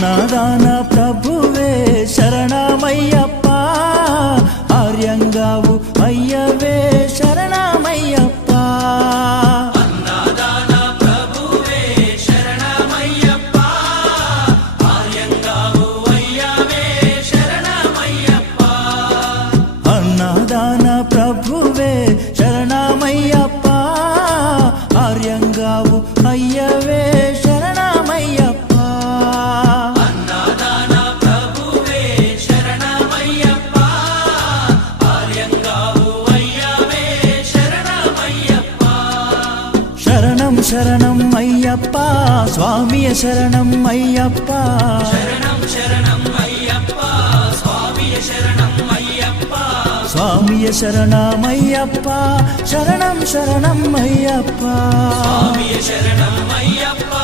అన్నదాన ప్రభువే శరణమయ్యప్ప, ఆర్యంగావు అయ్యవే శరణమయ్యప్ప. అన్నదాన ప్రభువే శరణమయ్యప్ప, ఆర్యంగావు అయ్యవే శరణమయ్యప్ప. అన్నదాన ప్రభువే శరణమయ్యప్ప, ఆర్యంగావు అయ్యవే శరణమయ్యప్ప. అన్నదాన ప్రభువే శరణమయ్యప్ప, ఆర్యంగావు అయ్యవే శరణమయ్యప్ప. శరణం శరణం అయ్యప్ప, స్వామియ శరణం అయ్యప్ప. శరణం శరణం అయ్యప్ప, స్వామియ శరణం అయ్యప్ప. స్వామియ శరణమయ్యప్ప, శరణం శరణం అయ్యప్ప. స్వామియ శరణం అయ్యప్ప.